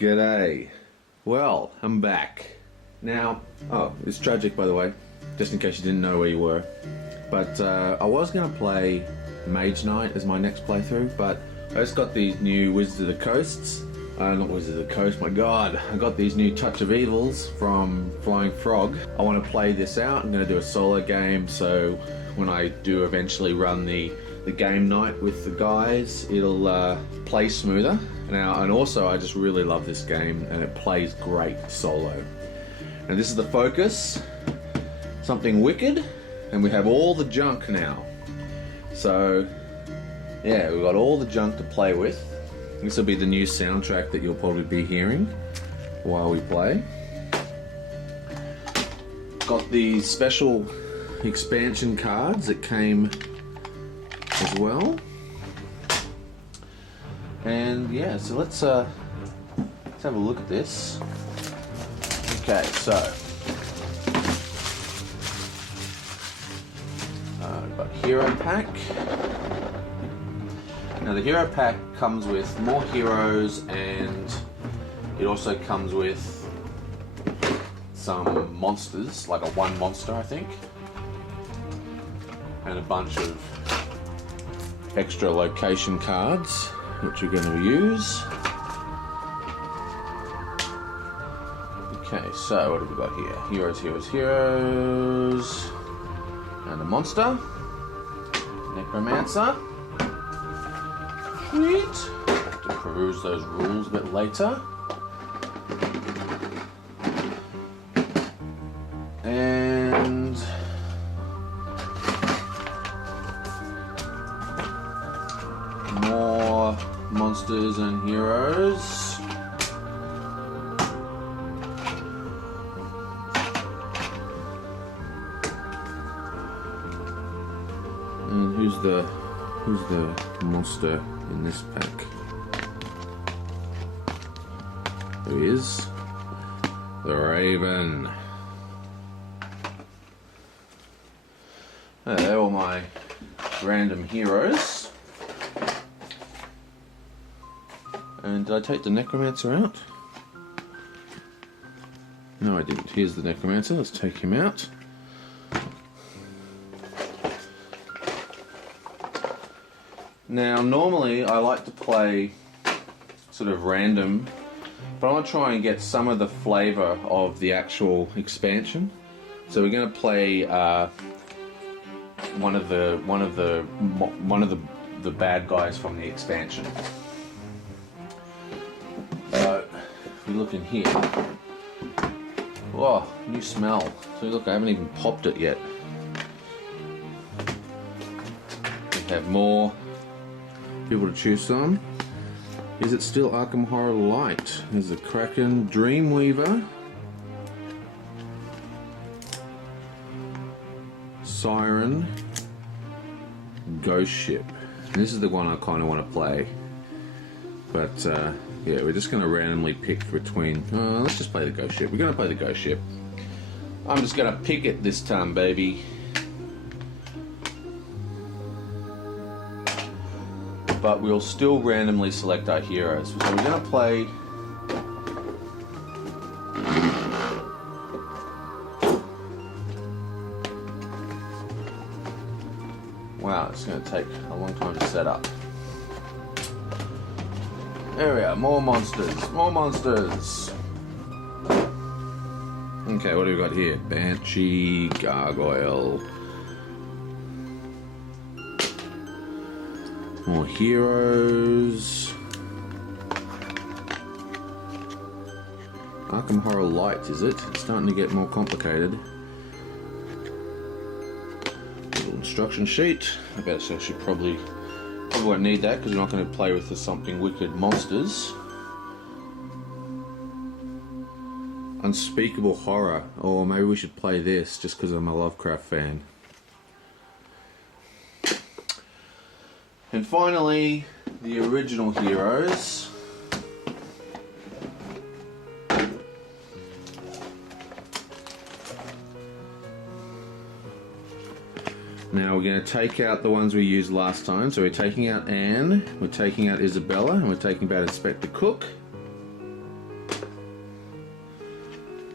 G'day. Well, I'm back. Now, it's tragic by the way, just in case you didn't know where you were. But I was going to play Mage Knight as my next playthrough, but I just got these new Wizards of the Coasts. Not Wizards of the Coast, my god. I got these new Touch of Evils from Flying Frog. I want to play this out. I'm going to do a solo game, so when I do eventually run the game night with the guys, it'll play smoother. Now, and also I just really love this game and it plays great solo. And this is the focus, something wicked, and we have all the junk now. So yeah, we've got all the junk to play with. This will be the new soundtrack that you'll probably be hearing while we play. Got these special expansion cards that came as well. And yeah, so let's have a look at this. Okay, so we've got Hero Pack. Now the Hero Pack comes with more heroes, and it also comes with some monsters, like a one monster I think, and a bunch of extra location cards which we're going to use. Okay, so what have we got here? Heroes, heroes, heroes. And a monster. Necromancer. Sweet. To peruse those rules a bit later. And more monsters and heroes. And who's the monster in this pack? There he is. The Raven. They're all my random heroes. And did I take the Necromancer out? No, I didn't. Here's the Necromancer. Let's take him out. Now, normally I like to play sort of random, but I want to try and get some of the flavour of the actual expansion. So we're going to play one of the bad guys from the expansion. If we look in here, oh, new smell. So look, I haven't even popped it yet. We have more people to choose from. Is it still Arkham Horror Light? There's a Kraken, Dreamweaver, Siren, Ghost Ship. And this is the one I kind of want to play. But yeah, we're just going to randomly pick between. Let's just play the Ghost Ship. We're going to play the Ghost Ship. I'm just going to pick it this time, baby. But we'll still randomly select our heroes. So we're going to play wow, it's going to take a long time to set up. There we are, more monsters, more monsters. Okay, what do we got here? Banshee, Gargoyle. More heroes. Arkham Horror Light, is it? It's starting to get more complicated. Little instruction sheet. I bet I should probably won't need that because we're not going to play with the Something Wicked monsters. Unspeakable Horror. Or maybe we should play this just because I'm a Lovecraft fan. And finally, the original heroes. Now we're going to take out the ones we used last time. So we're taking out Anne, we're taking out Isabella, and we're taking out Inspector Cook.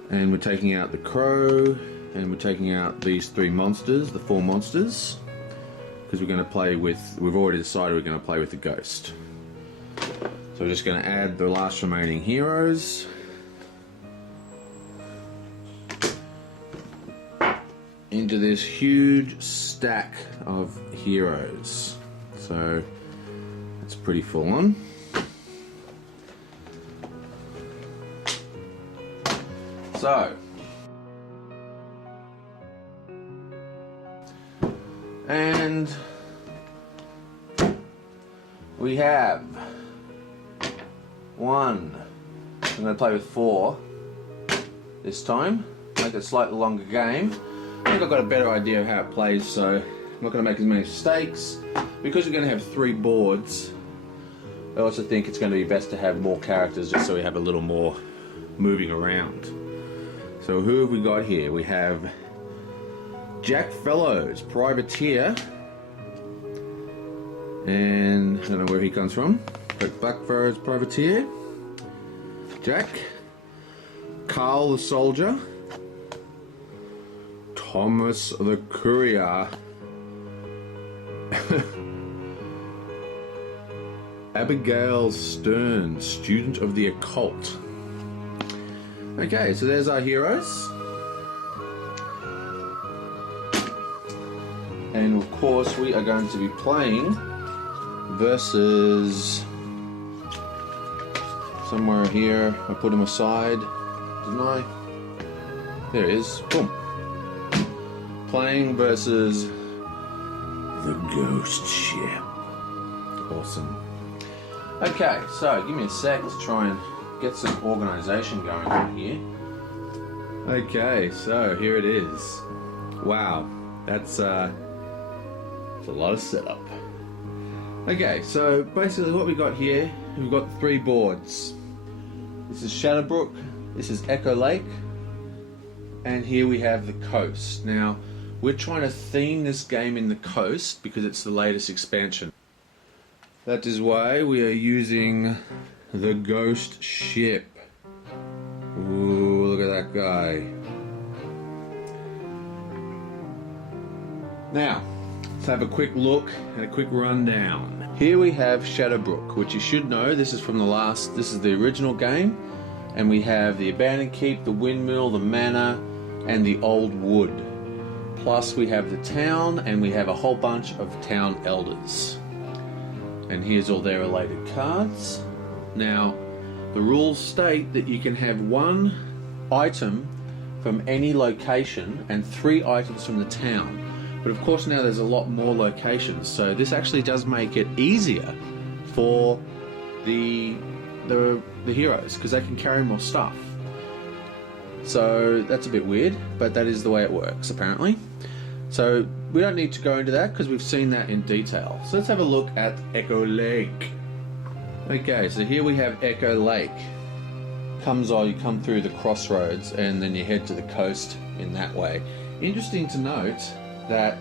And we're taking out the crow, and we're taking out these 3 monsters, the 4 monsters, because we're going to play with, we've already decided we're going to play with the ghost. So we're just going to add the last remaining heroes. Into this huge stack of heroes. So it's pretty full on. So, and we have 1. I'm going to play with 4 this time, make it a slightly longer game. I think I've got a better idea of how it plays, so I'm not going to make as many mistakes. Because we're going to have 3 boards, I also think it's going to be best to have more characters just so we have a little more moving around. So who have we got here? We have Jack Fellows, privateer, and I don't know where he comes from, but Blackfar's privateer. Jack, Carl the soldier, Thomas the courier, Abigail Stern, student of the occult. Okay, so there's our heroes. And of course we are going to be playing versus somewhere here. I put him aside, didn't I? There he is. Boom. Playing versus the ghost ship. Awesome. Okay, so give me a sec to try and get some organisation going on here. Okay, so here it is. Wow, that's a lot of setup. Okay, so basically what we got here, we've got 3 boards. This is Shadowbrook, this is Echo Lake, and here we have the coast. Now, we're trying to theme this game in the coast because it's the latest expansion. That is why we are using the ghost ship. Ooh, look at that guy. Now, let's have a quick look and a quick rundown. Here we have Shadowbrook, which you should know, this is the original game. And we have the abandoned keep, the windmill, the manor, and the old wood. Plus we have the town, and we have a whole bunch of town elders. And here's all their related cards. Now, the rules state that you can have 1 item from any location and 3 items from the town. But of course now there's a lot more locations, so this actually does make it easier for the heroes, because they can carry more stuff. So that's a bit weird, but that is the way it works apparently. So we don't need to go into that because we've seen that in detail. So let's have a look at Echo Lake. Okay, so here we have Echo Lake. You come through the crossroads and then you head to the coast in that way. Interesting to note that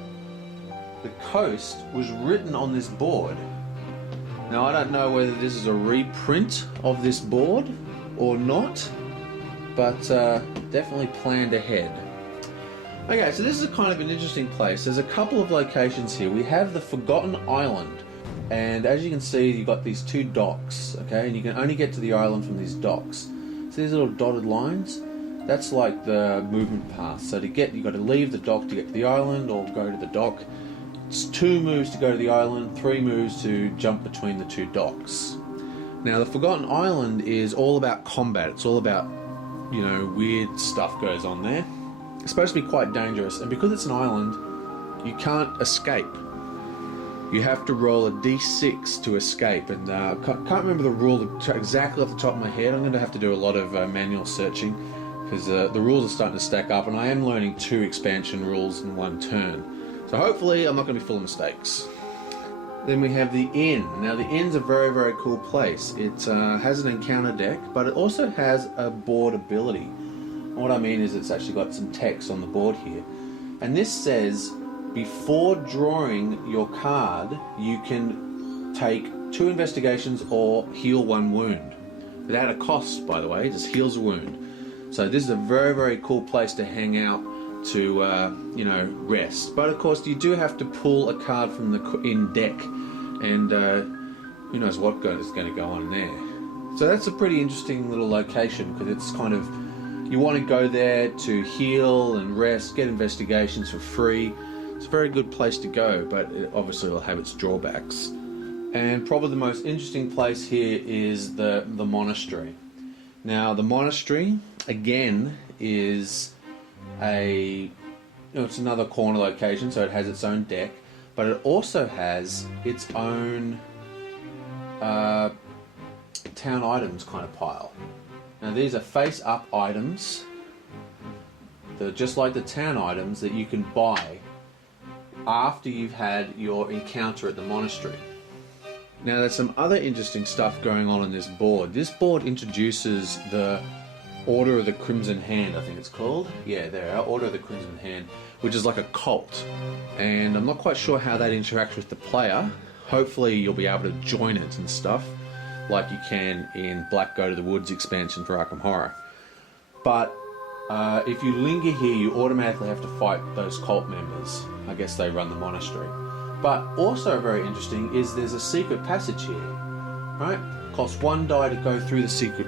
the coast was written on this board. Now I don't know whether this is a reprint of this board or not, but definitely planned ahead. Okay, so this is kind of an interesting place. There's a couple of locations here. We have the Forgotten Island, and as you can see, you've got these 2 docks, okay, and you can only get to the island from these docks. So these little dotted lines, that's like the movement path. So to get, you've got to leave the dock to get to the island, or go to the dock. It's 2 moves to go to the island, 3 moves to jump between the 2 docks. Now the Forgotten Island is all about combat. It's all about, you know, weird stuff goes on there. It's supposed to be quite dangerous, and because it's an island, you can't escape. You have to roll a d6 to escape, and I can't remember the rule exactly off the top of my head. I'm going to have to do a lot of manual searching, because the rules are starting to stack up, and I am learning 2 expansion rules in 1 turn. So hopefully I'm not going to be full of mistakes. Then we have the inn. Now the inn's a very, very cool place. It has an encounter deck, but it also has a board ability. And what I mean is it's actually got some text on the board here. And this says, before drawing your card, you can take 2 investigations or heal 1 wound. Without a cost, by the way, it just heals a wound. So this is a very, very cool place to hang out, to you know, rest. But of course you do have to pull a card from the in deck, and who knows what is going to go on there. So that's a pretty interesting little location, because it's kind of, you want to go there to heal and rest, get investigations for free. It's a very good place to go, but it obviously will have its drawbacks. And probably the most interesting place here is the Monastery. Now the Monastery, again, is it's another corner location, so it has its own deck, but it also has its own town items kind of pile. Now these are face-up items. They're just like the town items that you can buy after you've had your encounter at the monastery. Now there's some other interesting stuff going on this board. This board introduces the Order of the Crimson Hand, I think it's called. Yeah, there, Order of the Crimson Hand, which is like a cult. And I'm not quite sure how that interacts with the player. Hopefully you'll be able to join it and stuff, like you can in Black Go to the Woods expansion for Arkham Horror. But if you linger here, you automatically have to fight those cult members. I guess they run the monastery. But also very interesting is there's a secret passage here, right? Costs 1 die to go through the secret,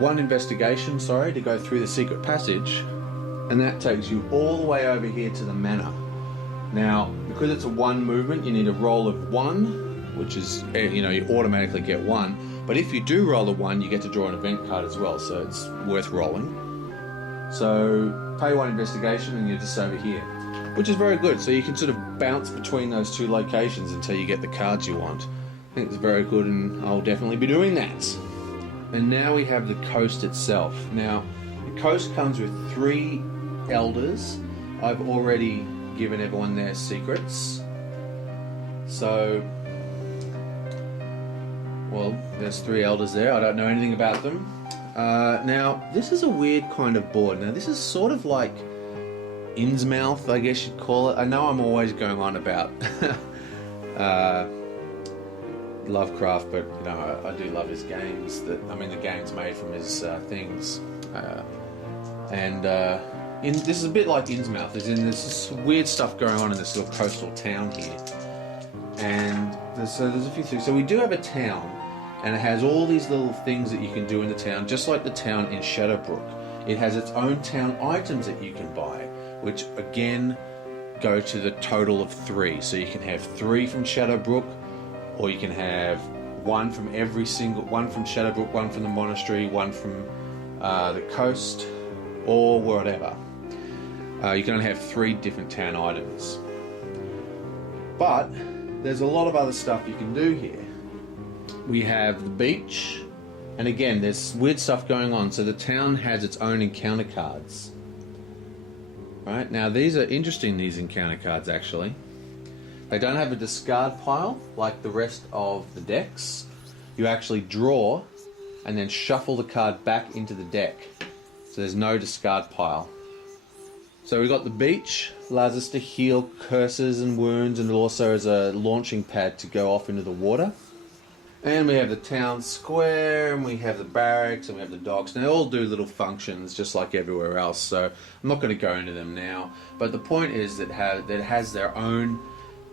1 investigation, sorry, to go through the secret passage, and that takes you all the way over here to the manor. Now, because it's a 1 movement, you need a roll of 1, which is, you know, you automatically get 1. But if you do roll a 1, you get to draw an event card as well, so it's worth rolling. So pay 1 investigation, and you're just over here, which is very good. So you can sort of bounce between those 2 locations until you get the cards you want. I think it's very good, and I'll definitely be doing that. And now we have the coast itself. Now, the coast comes with 3 elders. I've already given everyone their secrets. So, well, there's 3 elders there. I don't know anything about them. Now, this is a weird kind of board. Now, this is sort of like Innsmouth, I guess you'd call it. I know I'm always going on about Lovecraft, but you know, I do love his games. The games made from his things. This is a bit like Innsmouth. There's this weird stuff going on in this little coastal town here, and there's a few things. So we do have a town, and it has all these little things that you can do in the town, just like the town in Shadowbrook. It has its own town items that you can buy, which again go to the total of 3. So you can have 3 from Shadowbrook, or you can have 1 from one from Shadowbrook, 1 from the monastery, 1 from the coast, or whatever. You can only have 3 different town items. But there's a lot of other stuff you can do here. We have the beach, and again, there's weird stuff going on. So the town has its own encounter cards. Right, now these are interesting, these encounter cards actually. They don't have a discard pile like the rest of the decks. You actually draw and then shuffle the card back into the deck. So there's no discard pile. So we've got the beach, allows us to heal curses and wounds, and also as a launching pad to go off into the water. And we have the town square, and we have the barracks, and we have the docks. Now they all do little functions just like everywhere else, so I'm not going to go into them now. But the point is that it has their own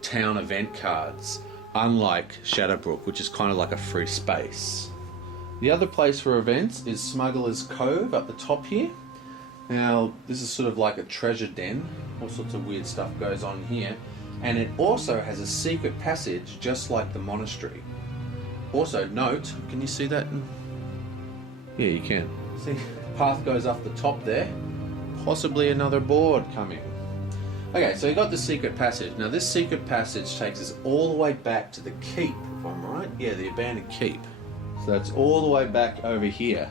town event cards, unlike Shadowbrook, which is kind of like a free space. The other place for events is Smuggler's Cove up the top here. Now this is sort of like a treasure den. All sorts of weird stuff goes on here, and it also has a secret passage just like the monastery. Also note, can you see that? Yeah, you can. See, path goes up the top there. Possibly another board coming. Okay, so you got the secret passage. Now this secret passage takes us all the way back to the keep, if I'm right. Yeah, the abandoned keep. So that's all the way back over here,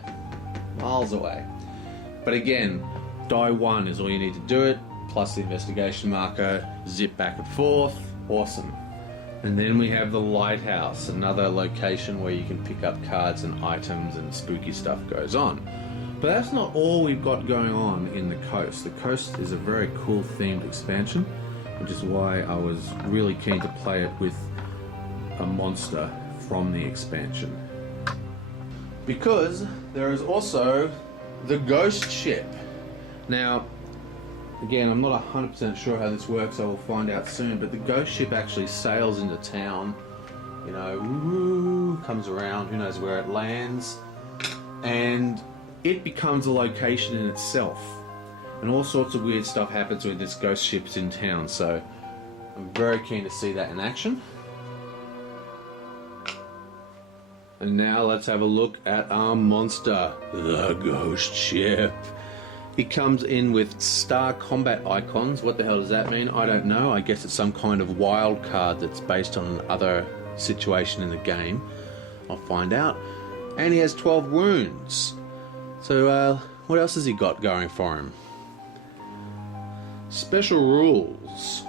miles away. But again, die 1 is all you need to do it, plus the investigation marker, zip back and forth, awesome. And then we have the lighthouse, another location where you can pick up cards and items and spooky stuff goes on. But that's not all we've got going on in the coast. The coast is a very cool themed expansion, which is why I was really keen to play it with a monster from the expansion. Because there is also the ghost ship. Now, again, I'm not 100% sure how this works, I will find out soon, but the ghost ship actually sails into town, you know, woo, comes around, who knows where it lands, and it becomes a location in itself. And all sorts of weird stuff happens when this ghost ship's in town, so I'm very keen to see that in action. And now let's have a look at our monster, the ghost ship. It comes in with star combat icons. What the hell does that mean? I don't know. I guess it's some kind of wild card that's based on another situation in the game. I'll find out. And he has 12 wounds. So what else has he got going for him? Special rules.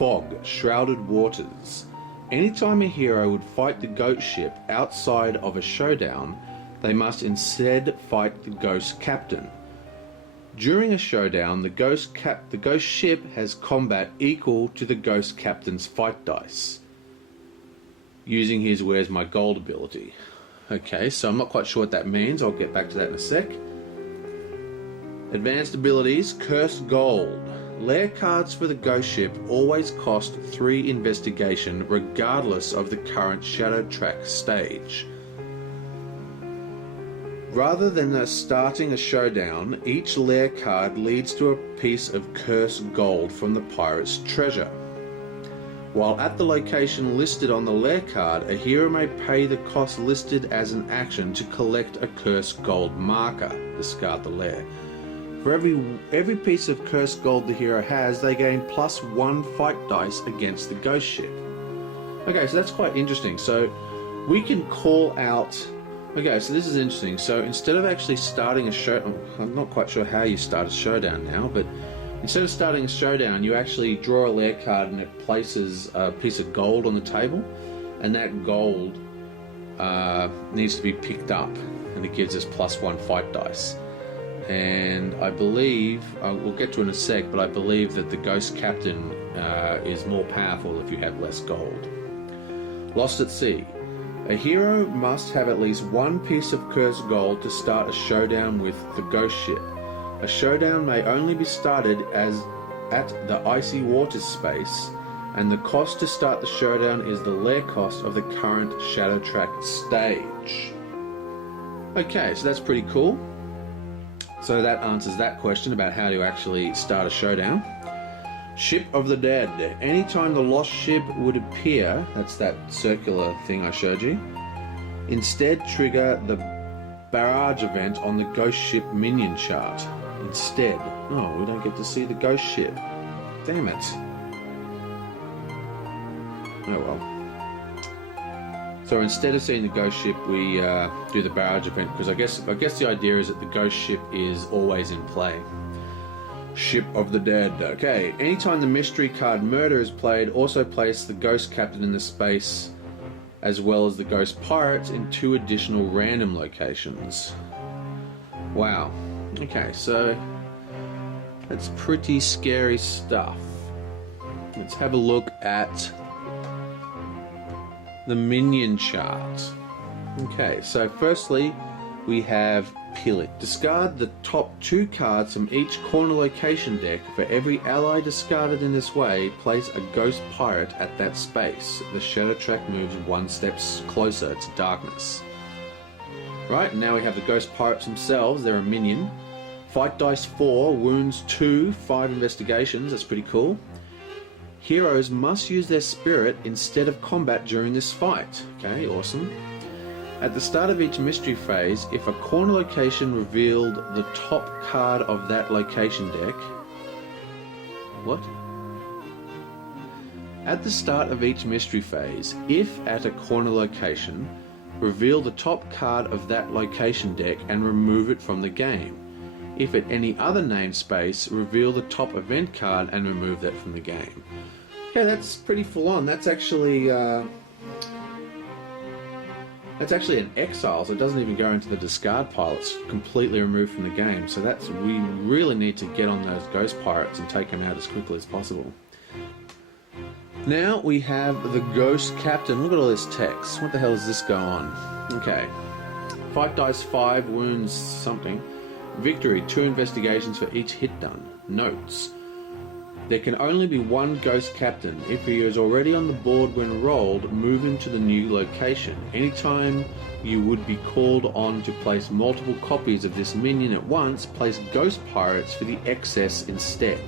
Fog, shrouded waters. Anytime a hero would fight the ghost ship outside of a showdown, they must instead fight the ghost captain. During a showdown, the ghost ship has combat equal to the ghost captain's fight dice, using his Where's My Gold ability. Okay, so I'm not quite sure what that means. I'll get back to that in a sec. Advanced abilities, Cursed Gold. Lair cards for the ghost ship always cost 3 investigation regardless of the current shadow track stage. Rather than starting a showdown, each lair card leads to a piece of cursed gold from the pirate's treasure. While at the location listed on the lair card, a hero may pay the cost listed as an action to collect a cursed gold marker. Discard the lair. For every piece of cursed gold the hero has, they gain +1 fight dice against the ghost ship. Okay, so that's quite interesting. So we can call out... Okay, so this is interesting. So instead of actually starting a show... I'm not quite sure how you start a showdown now, but instead of starting a showdown, you actually draw a lair card and it places a piece of gold on the table, and that gold needs to be picked up, and it gives us +1 fight dice. And I believe, we'll get to it in a sec, but I believe that the ghost captain is more powerful if you have less gold. Lost at Sea. A hero must have at least 1 piece of cursed gold to start a showdown with the ghost ship. A showdown may only be started at the Icy Waters space, and the cost to start the showdown is the lair cost of the current Shadow Track stage. Okay, so that's pretty cool. So that answers that question about how to actually start a showdown. Ship of the Dead. Anytime the lost ship would appear, that's that circular thing I showed you, instead trigger the Barrage event on the ghost ship minion chart. Instead. Oh, we don't get to see the ghost ship. Damn it. Oh well. So instead of seeing the ghost ship, we do the Barrage event, because I guess the idea is that the ghost ship is always in play. Ship of the Dead. Okay, anytime the mystery card Murder is played, also place the ghost captain in the space as well as the ghost pirates in 2 additional random locations. Wow. Okay, so that's pretty scary stuff. Let's have a look at the minion chart. Okay, so firstly we have Pillage. Discard the top 2 cards from each corner location deck. For every ally discarded in this way, place a ghost pirate at that space. The shadow track moves 1 step closer to darkness. Right, now we have the ghost pirates themselves. They're a minion. Fight dice 4, wounds 2, 5 investigations. That's pretty cool. Heroes must use their spirit instead of combat during this fight. Okay, awesome. At the start of each mystery phase, if a corner location revealed the top card of that location deck... What? At the start of each mystery phase, if at a corner location, reveal the top card of that location deck and remove it from the game. If at any other namespace, reveal the top event card and remove that from the game. Okay, that's pretty full on. That's actually an exile, so it doesn't even go into the discard pile. It's completely removed from the game. So we really need to get on those ghost pirates and take them out as quickly as possible. Now we have the ghost captain. Look at all this text. What the hell does this go on? Okay. Fight dice 5, wounds something. Victory, 2 investigations for each hit done. Notes. There can only be one ghost captain. If he is already on the board when rolled, move him to the new location. Anytime you would be called on to place multiple copies of this minion at once, place ghost pirates for the excess instead.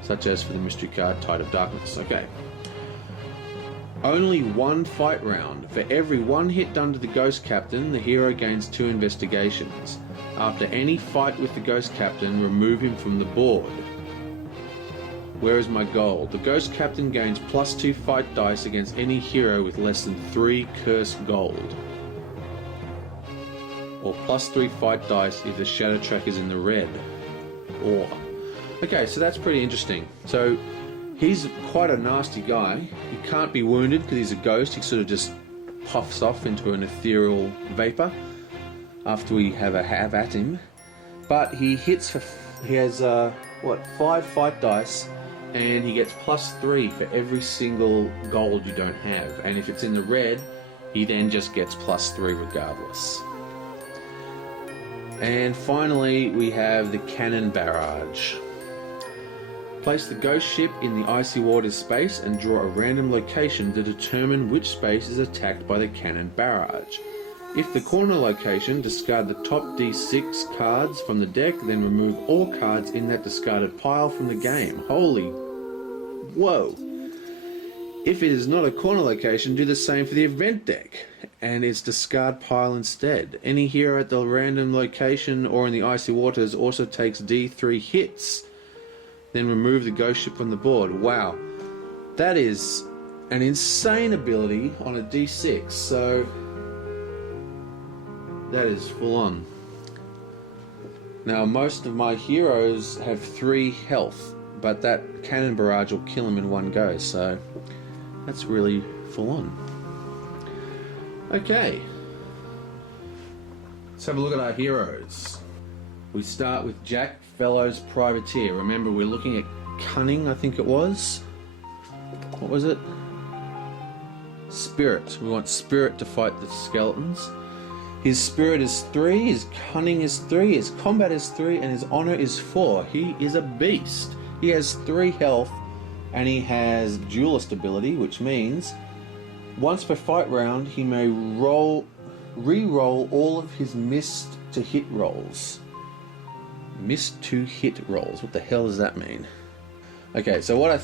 Such as for the mystery card Tide of Darkness. Okay. Only one fight round. For every one hit done to the ghost captain, the hero gains 2 investigations. After any fight with the ghost captain, remove him from the board. Where is my goal? The ghost captain gains +2 fight dice against any hero with less than 3 cursed gold. Or +3 fight dice if the shadow track is in the red. Or. Okay, so that's pretty interesting. So he's quite a nasty guy. He can't be wounded because he's a ghost. He sort of just puffs off into an ethereal vapor after we have a have at him. But he hits for. He has 5 fight dice. And he gets +3 for every single gold you don't have. And if it's in the red, he then just gets +3 regardless. And finally, we have the cannon barrage. Place the ghost ship in the icy waters space and draw a random location to determine which space is attacked by the cannon barrage. If the corner location, discard the top D6 cards from the deck, then remove all cards in that discarded pile from the game. Holy... whoa. If it is not a corner location, do the same for the event deck, and its discard pile instead. Any hero at the random location or in the icy waters also takes D3 hits. Then remove the ghost ship from the board. Wow. That is an insane ability on a D6, so... that is full on. Now, most of my heroes have 3 health, but that cannon barrage will kill him in one go, so that's really full on. Okay, let's have a look at our heroes. We start with Jack, Fellows Privateer. Remember, we're looking at cunning, I think it was. What was it? Spirit. We want spirit to fight the skeletons. His spirit is 3, his cunning is 3, his combat is 3, and his honor is 4. He is a beast. He has 3 health, and he has duelist ability, which means once per fight round he may re-roll all of his missed to hit rolls. Missed to hit rolls. What the hell does that mean? Okay, so what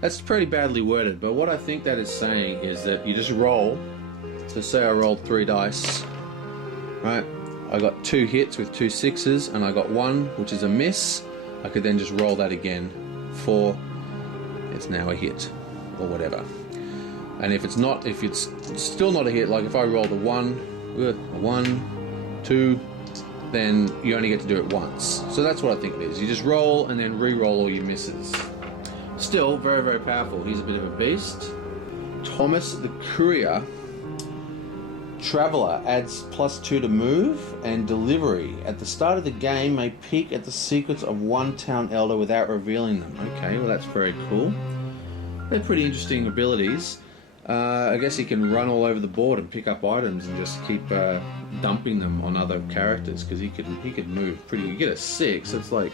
that's pretty badly worded, but what I think that is saying is that you just roll. So say I rolled 3 dice. Right, I got 2 hits with 2 6s, and I got 1 which is a miss. I could then just roll that again. 4, it's now a hit, or whatever. And if it's still not a hit, like if I rolled a 1, 2, then you only get to do it once. So that's what I think it is. You just roll and then re-roll all your misses. Still very, very powerful. He's a bit of a beast. Thomas the Courier. Traveller adds +2 to move and delivery. At the start of the game, may peek at the secrets of one town elder without revealing them. Okay, well that's very cool. They're pretty interesting abilities. I guess he can run all over the board and pick up items and just keep dumping them on other characters, because he could move pretty. You get a 6, it's like,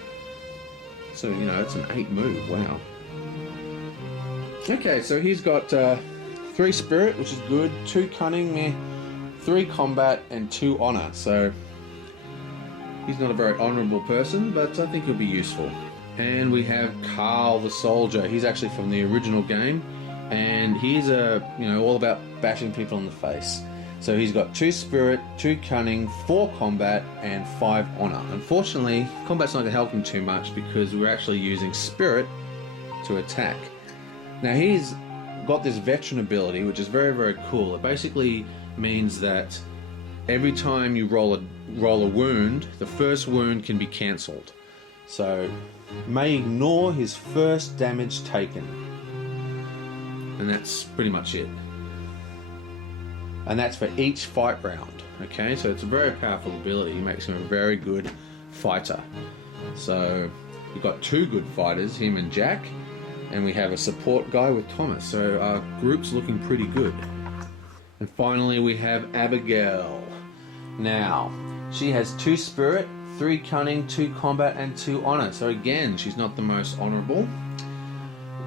so you know, it's an 8 move. Wow. Okay, so he's got 3 spirit, which is good, 2 cunning, meh. 3 combat and 2 honor, so he's not a very honourable person, but I think he'll be useful. And we have Carl the Soldier. He's actually from the original game, and he's all about bashing people in the face. So he's got 2 spirit, 2 cunning, 4 combat, and 5 honor. Unfortunately, combat's not going to help him too much because we're actually using spirit to attack. Now he's got this veteran ability, which is very, very cool. It basically means that every time you roll a wound, the first wound can be cancelled. So may ignore his first damage taken. And that's pretty much it. And that's for each fight round. Okay, so it's a very powerful ability. It makes him a very good fighter. So we've got 2 good fighters, him and Jack, and we have a support guy with Thomas. So our group's looking pretty good. And finally we have Abigail. Now, she has 2 spirit, 3 cunning, 2 combat, and 2 honor. So again, she's not the most honorable.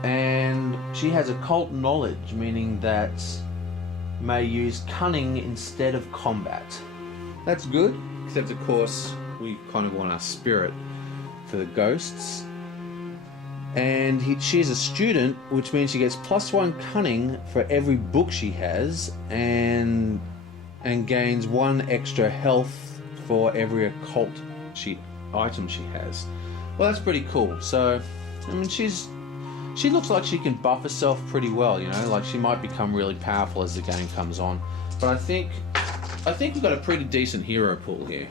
And she has occult knowledge, meaning that may use cunning instead of combat. That's good, except of course we kind of want our spirit for the ghosts. And she's a student, which means she gets +1 cunning for every book she has, and gains 1 extra health for every occult item she has. Well, that's pretty cool. So, I mean, she looks like she can buff herself pretty well, you know, like she might become really powerful as the game comes on. But I think we've got a pretty decent hero pool here.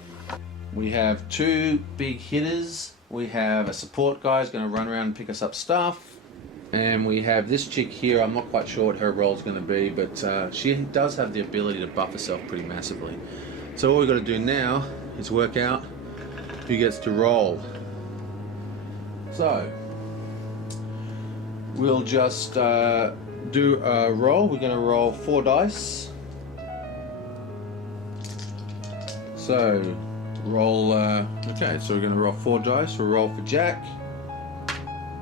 We have 2 big hitters. We have a support guy who's going to run around and pick us up stuff. And we have this chick here. I'm not quite sure what her role's going to be, but she does have the ability to buff herself pretty massively. So all we've got to do now is work out who gets to roll. So we'll just do a roll. We're going to roll 4 dice. So roll, okay, so we're going to roll 4 dice. We'll roll for Jack.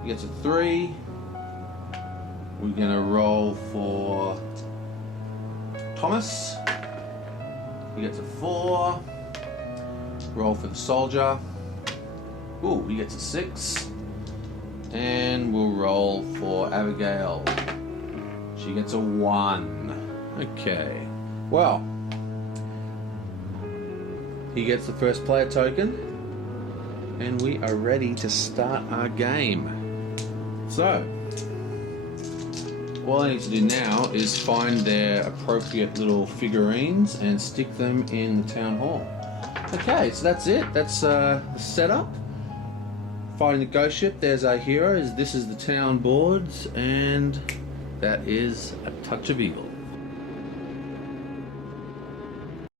He gets a 3. We're going to roll for Thomas. He gets a 4. Roll for the soldier. Ooh, he gets a 6. And we'll roll for Abigail. She gets a 1. Okay. Well, he gets the first player token, and we are ready to start our game. So, all I need to do now is find their appropriate little figurines and stick them in the town hall. Okay, so that's it. That's the setup. Fighting the ghost ship. There's our heroes. This is the town boards, and that is a touch of evil.